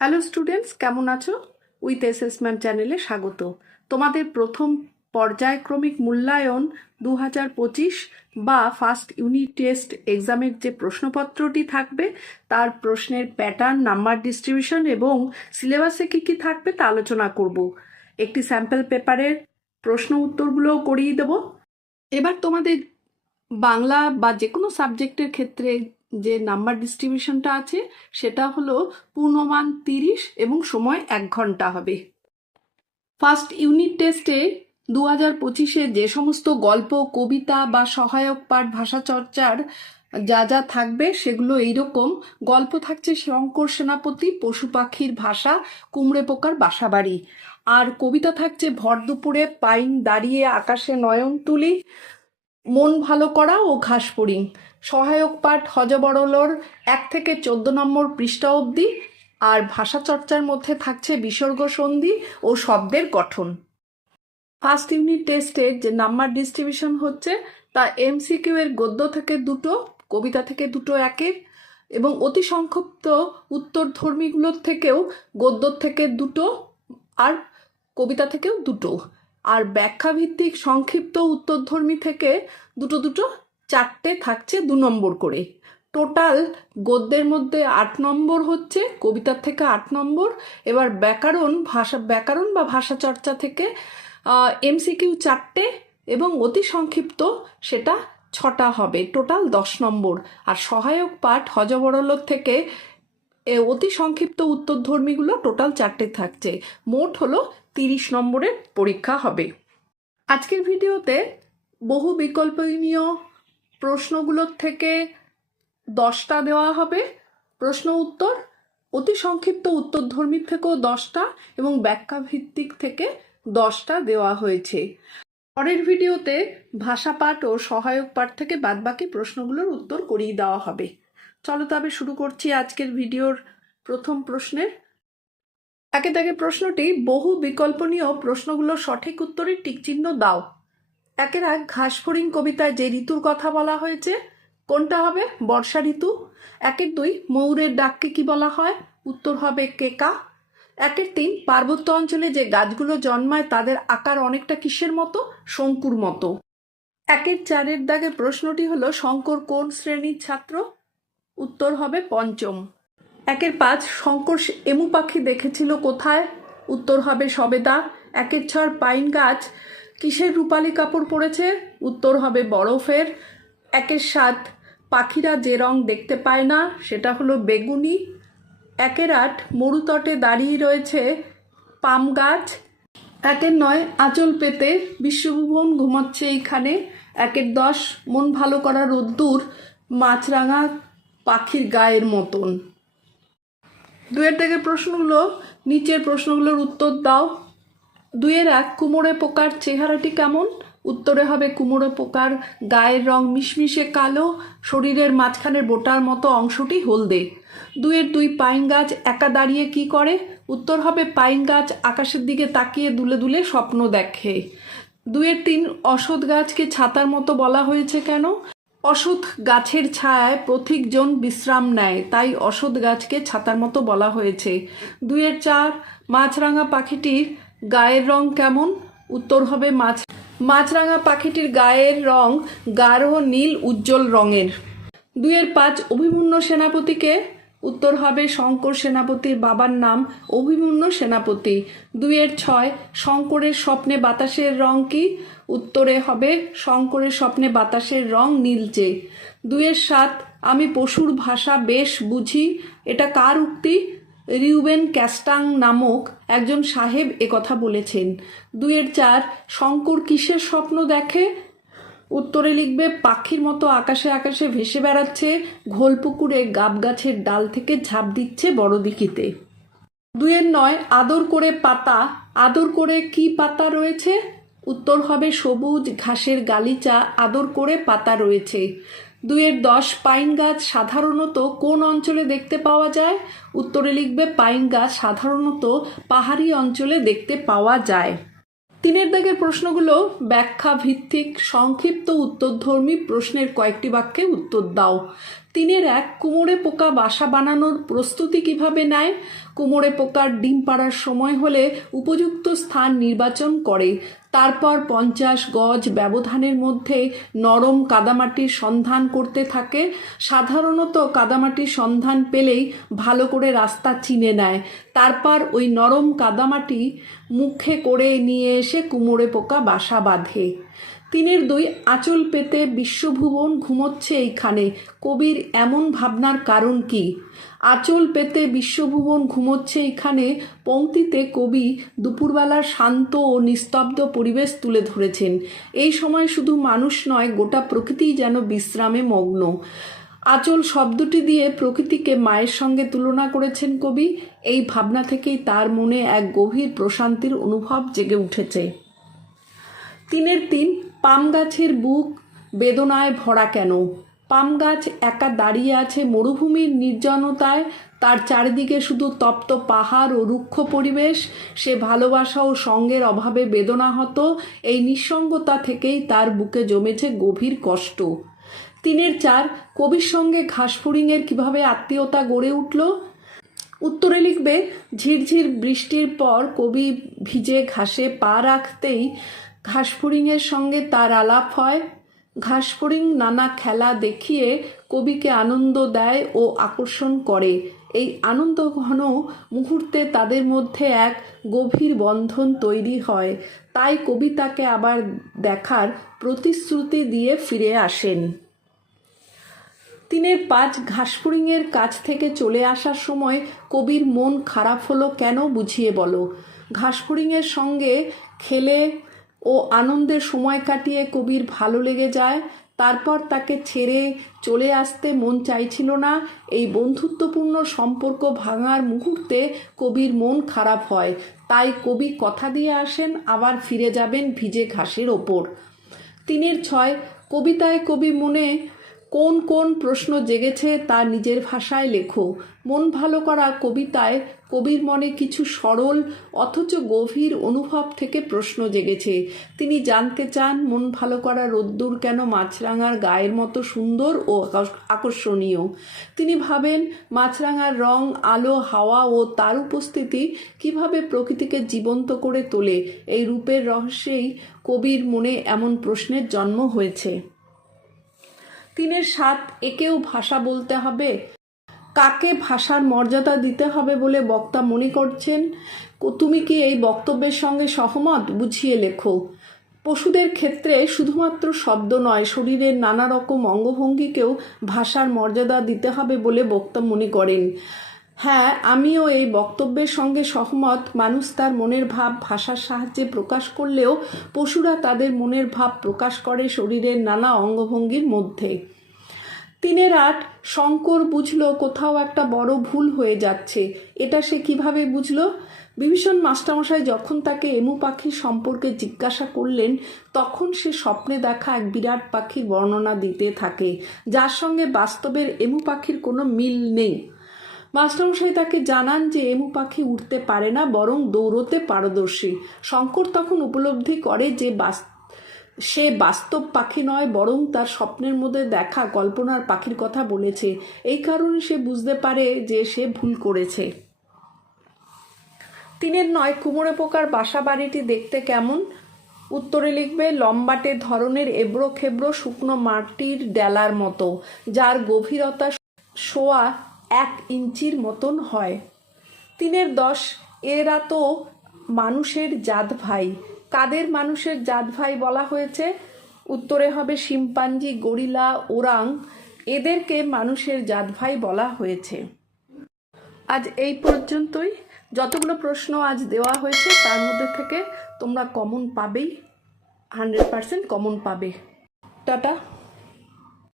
Hello students কেমন আছো? With assessment চ্যানেলে স্বাগত। তোমাদের প্রথম পর্যায়ক্রমিক মূল্যায়ন দু হাজার পঁচিশ বা ফার্স্ট ইউনিট টেস্ট এক্সামের যে প্রশ্নপত্রটি থাকবে, তার প্রশ্নের প্যাটার্ন নাম্বার ডিস্ট্রিবিউশন এবং সিলেবাসে কী কী থাকবে তা আলোচনা করব। একটি স্যাম্পল পেপারের প্রশ্ন উত্তরগুলোও করিয়ে দেব। এবার তোমাদের বাংলা বা যে কোনো সাবজেক্টের ক্ষেত্রে যে নাম্বার ডিস্ট্রিবিউশনটা আছে, সেটা হলো পূর্ণমান তিরিশ এবং সময় এক ঘণ্টা হবে। ফার্স্ট ইউনিট টেস্টে দু হাজার পঁচিশে যে সমস্ত গল্প, কবিতা বা সহায়ক পাঠ, ভাষা চর্চার যা যা থাকবে, সেগুলো এইরকম। গল্প থাকছে শঙ্কর সেনাপতি, পশু পাখির ভাষা, কুমড়ে পোকার বাসাবাড়ি। আর কবিতা থাকছে ভর দুপুরে, পাইন দাঁড়িয়ে আকাশে নয়ন তুলি মন ভালো করা ও ঘাস ফড়িং সহায়ক পাঠ হজবরলর এক থেকে চোদ্দ নম্বর পৃষ্ঠা অবধি আর ভাষা চর্চার মধ্যে থাকছে বিসর্গ সন্ধি ও শব্দের গঠন। ফার্স্ট ইউনিট টেস্টের যে নাম্বার ডিস্ট্রিবিউশন হচ্ছে, তা এমসিকিউ এর গদ্য থেকে দুটো, কবিতা থেকে দুটো একের এবং অতি সংক্ষিপ্ত উত্তরধর্মীগুলোর থেকেও গদ্য থেকে দুটো আর কবিতা থেকেও দুটো। আর ব্যাখ্যাভিত্তিক সংক্ষিপ্ত উত্তরধর্মী থেকে দুটো দুটো চারটে থাকছে দু নম্বর করে। টোটাল গদ্যের মধ্যে আট নম্বর হচ্ছে, কবিতার থেকে আট নম্বর। এবার ব্যাকরণ, ভাষা, ব্যাকরণ বা ভাষা চর্চা থেকে এমসিকিউ চারটে এবং অতি সংক্ষিপ্ত সেটা ছটা হবে। টোটাল দশ নম্বর। আর সহায়ক পাঠ হজবরলর থেকে অতি সংক্ষিপ্ত উত্তরধর্মীগুলো টোটাল চারটে থাকছে। মোট হলো তিরিশ নম্বরের পরীক্ষা হবে। আজকের ভিডিওতে বহু বিকল্পনীয় প্রশ্নগুলোর থেকে দশটা দেওয়া হবে। প্রশ্ন উত্তর, অতি সংক্ষিপ্ত উত্তরধর্মীর থেকেও দশটা এবং ব্যাখ্যা ভিত্তিক থেকে দশটা দেওয়া হয়েছে। পরের ভিডিওতে ভাষা পাঠ ও সহায়ক পাঠ থেকে বাদবাকি প্রশ্নগুলোর উত্তর করিয়ে দেওয়া হবে। চলো তবে শুরু করছি আজকের ভিডিওর প্রথম প্রশ্নের। একে দাগে প্রশ্নটি বহু বিকল্পনীয় প্রশ্নগুলোর সঠিক উত্তরের টিকচিহ্ন দাও। একের এক ঘাসফড়িং কবিতায় যে ঋতুর কথা বলা হয়েছে, কোনটা হবে? বর্ষা ঋতু। একের দুই, ময়ূরের ডাককে কি বলা হয়? উত্তর হবে কেকা। একের তিন, পার্বত্য অঞ্চলে যে গাছগুলো জন্মায় তাদের আকার অনেকটা কিসের মতো? শঙ্কুর মতো। একের চারের দাগে প্রশ্নটি হলো, শঙ্কর কোন শ্রেণির ছাত্র? উত্তর হবে পঞ্চম। একের পাঁচ শঙ্কর এমু পাখি দেখেছিল কোথায়? উত্তর হবে সবেদা। একের ছয় পাইন গাছ। কিসের রূপালী কাপড় পরেছে? উত্তর হবে বরফের। একের সাত পাখিরা যে রং দেখতে পায় না, সেটা হলো বেগুনি। একের আট মরুতটে দাঁড়িয়ে রয়েছে পাম গাছ। একের নয় আঁচল পেতে বিশ্বভুবন ঘুমাচ্ছে এইখানে। একের দশ মন ভালো করা রোদ্দুর মাছরাঙা পাখির গায়ের মতন। দুয়ের থেকে প্রশ্নগুলো, নিচের প্রশ্নগুলোর উত্তর দাও। দুয়ের এক, কুমোরে পোকার চেহারাটি কেমন? উত্তরে হবে কুমড়ো পোকার গায়ের রং মিশমিশে কালো, শরীরের মাঝখানের বোটার মতো অংশটি হলদে। দুয়ের দুই পাইন গাছ একা দাঁড়িয়ে কি করে? উত্তর হবে, পাইন গাছ আকাশের দিকে তাকিয়ে দুলে দুলে স্বপ্ন দেখে। দুয়ের তিন অসৎ গাছকে ছাতার মতো বলা হয়েছে কেন? অসৎ গাছের ছায়ায় পথিকজন বিশ্রাম নেয়, তাই অসৎ গাছকে ছাতার মতো বলা হয়েছে। দুয়ের চার, মাছরাঙা পাখিটির গায়ের রং কেমন? উত্তর হবে মাছ, মাছরাঙা পাখিটির গায়ের রং গাঢ় নীল উজ্জ্বল রঙের। দুয়ের পাঁচ, অভিমন্য সেনাপতিকে উত্তর হবে শঙ্কর সেনাপতির বাবার নাম অভিমন্যু সেনাপতি। দুইয়ের ছয়, শঙ্করের স্বপ্নে বাতাসের রং কি? উত্তরে হবে শঙ্করের স্বপ্নে বাতাসের রং নীলচে দুইয়ের সাত, আমি পশুর ভাষা বেশ বুঝি, এটা কার উক্তি? রিউবেন ক্যাস্টাং নামক একজন সাহেব একথা বলেছেন। দুইয়ের চার, শঙ্কর কিসের স্বপ্ন দেখে? উত্তরে লিখবে, পাখির মতো আকাশে আকাশে ভেসে বেড়াচ্ছে, ঘোলপুকুরে গাব গাছের ডাল থেকে ঝাঁপ দিচ্ছে বড় দিকিতে দুইয়ের নয়, আদর করে পাতা। আদর করে কি পাতা রয়েছে? উত্তর হবে সবুজ ঘাসের গালিচা, আদর করে পাতা রয়েছে। দুইয়ের দশ, পাইন গাছ সাধারণত কোন অঞ্চলে দেখতে পাওয়া যায়? উত্তরে লিখবে, পাইন গাছ সাধারণত পাহাড়ি অঞ্চলে দেখতে পাওয়া যায়। তিনের দাগের প্রশ্নগুলো ব্যাখ্যা ভিত্তিক সংক্ষিপ্ত উত্তরধর্মী প্রশ্নের কয়েকটি বাক্যে উত্তর দাও। তিনের এক, কুমোরে পোকা বাসা বানানোর প্রস্তুতি কীভাবে নেয়? কুমোরে পোকার ডিম পাড়ার সময় হলে উপযুক্ত স্থান নির্বাচন করে। তারপর পঞ্চাশ গজ ব্যবধানের মধ্যে নরম কাদামাটির সন্ধান করতে থাকে। সাধারণত কাদামাটির সন্ধান পেলেই ভালো করে রাস্তা চিনে নেয়। তারপর ওই নরম কাদামাটি মুখে করে নিয়ে এসে কুমোরে পোকা বাসা বাঁধে। তিনের দুই আঁচল পেতে বিশ্বভুবন ঘুমোচ্ছে এইখানে। কবির এমন ভাবনার কারণ কি? আঁচল পেতে বিশ্বভুবন ঘুমোচ্ছে এইখানে, পংক্তিতে কবি দুপুরবেলার শান্ত ও নিস্তব্ধ পরিবেশ তুলে ধরেছেন। এই সময় শুধু মানুষ নয়, গোটা প্রকৃতিই যেন বিশ্রামে মগ্ন। আচল শব্দটি দিয়ে প্রকৃতিকে মায়ের সঙ্গে তুলনা করেছেন কবি। এই ভাবনা থেকেই তার মনে এক গভীর প্রশান্তির অনুভব জেগে উঠেছে। তিনের তিন পাম গাছের বুক বেদনায় ভরা কেন? পাম গাছ একা দাঁড়িয়ে আছে মরুভূমির নির্জনতায়, তার চারিদিকে শুধু তপ্ত পাহাড় ও রুক্ষ পরিবেশ, সে ভালোবাসা ও সঙ্গের অভাবে বেদনাহত, এই নিঃসঙ্গতা থেকেই তার বুকে জমেছে গভীর কষ্ট। তিনের চার, কবির সঙ্গে ঘাসফড়িংয়ের কীভাবে আত্মীয়তা গড়ে উঠল? উত্তরে লিখবে, ঝিরঝির বৃষ্টির পর কবি ভিজে ঘাসে পা রাখতেই ঘাসফড়িংয়ের সঙ্গে তার আলাপ হয়। ঘাসফড়িং নানা খেলা দেখিয়ে কবিকে আনন্দ দেয় ও আকর্ষণ করে। এই আনন্দ ঘন মুহূর্তে তাদের মধ্যে এক গভীর বন্ধন তৈরি হয়। তাই কবি তাকে আবার দেখার প্রতিশ্রুতি দিয়ে ফিরে আসেন। তিনের পাঁচ ঘাসফড়িংয়ের কাছ থেকে চলে আসার সময় কবির মন খারাপ হলো কেন বুঝিয়ে বলো। ঘাসফড়িংয়ের সঙ্গে খেলে ও আনন্দে সময় কাটিয়ে কবির ভালো লেগে যায়। তারপর তাকে ছেড়ে চলে আসতে মন চাইছিল না। এই বন্ধুত্বপূর্ণ সম্পর্ক ভাঙার মুহূর্তে কবির মন খারাপ হয়। তাই কবি কথা দিয়ে আসেন, আবার ফিরে যাবেন ভিজে ঘাসের ওপর। তিনের ছয়, কবিতায় কবি মনে কোন কোন প্রশ্ন জেগেছে তা নিজের ভাষায় লেখো। মন ভালো করা কবিতায় কবির মনে কিছু সরল অথচ গভীর অনুভব থেকে প্রশ্ন জেগেছে। তিনি জানতে চান মন ভালো করা রোদ্দুর কেন মাছরাঙার গায়ের মতো সুন্দর ও আকর্ষণীয়। তিনি ভাবেন, মাছরাঙার রং, আলো, হাওয়া ও তার উপস্থিতি কীভাবে প্রকৃতিকে জীবন্ত করে তোলে, এই রূপের রহস্যেই কবির মনে এমন প্রশ্নের জন্ম হয়েছে। তিনের সাত একেও ভাষা বলতে হবে? কাকে ভাষার মর্যাদা দিতে হবে বলে বক্তা মনে করছেন? তুমি কি এই বক্তব্যের সঙ্গে সহমত? বুঝিয়ে লেখো। পশুদের ক্ষেত্রে শুধুমাত্র শব্দ নয়, শরীরের নানা রকম অঙ্গভঙ্গিকেও ভাষার মর্যাদা দিতে হবে বলে বক্তা মনে করেন। হ্যাঁ আমিও এই বক্তব্যের সঙ্গে সহমত। মানুষ তার মনের ভাব ভাষার সাহায্যে প্রকাশ করলেও পশুরা তাদের মনের ভাব প্রকাশ করে শরীরের নানা অঙ্গভঙ্গির মধ্যে। তিনের আট, শঙ্কর বুঝলো কোথাও একটা বড় ভুল হয়ে যাচ্ছে। এটা সে কীভাবে বুঝলো? বিভীষণ মাস্টারমশাই যখন তাকে এমু পাখির সম্পর্কে জিজ্ঞাসা করলেন, তখন সে স্বপ্নে দেখা এক বিরাট পাখির বর্ণনা দিতে থাকে, যার সঙ্গে বাস্তবের এমু পাখির কোনো মিল নেই। মাস্টারমশাই তাকে জানান যে এমু পাখি উঠতে পারে না, বরং দৌড়তে পারদর্শী। শঙ্কর তখন উপলব্ধি করে যে বাস, সে বাস্তব পাখি নয়, বরং তার স্বপ্নের মধ্যে দেখা কল্পনার পাখির কথা বলেছে। এই কারণে সে বুঝতে পারে যে সে ভুল করেছে। তিনের নয় কুমড়ে পোকার বাসা বাড়িটি দেখতে কেমন? উত্তরে লিখবে, লম্বাটে ধরনের এবড়ো খেবড়ো শুকনো মাটির ডেলার মতো, যার গভীরতা সোয়া এক ইঞ্চির মতন হয়। তিনের দশ, এরা তো মানুষের জাত ভাই। কাদের মানুষের জাত ভাই বলা হয়েছে? উত্তরে হবে শিম্পাঞ্জি, গরিলা, ওরাং। এদেরকে মানুষের জাত ভাই বলা হয়েছে। আজ এই পর্যন্তই। যতগুলো প্রশ্ন আজ দেওয়া হয়েছে, তার মধ্যে থেকে তোমরা কমন পাবেই। হান্ড্রেড পারসেন্ট কমন পাবে। টাটা।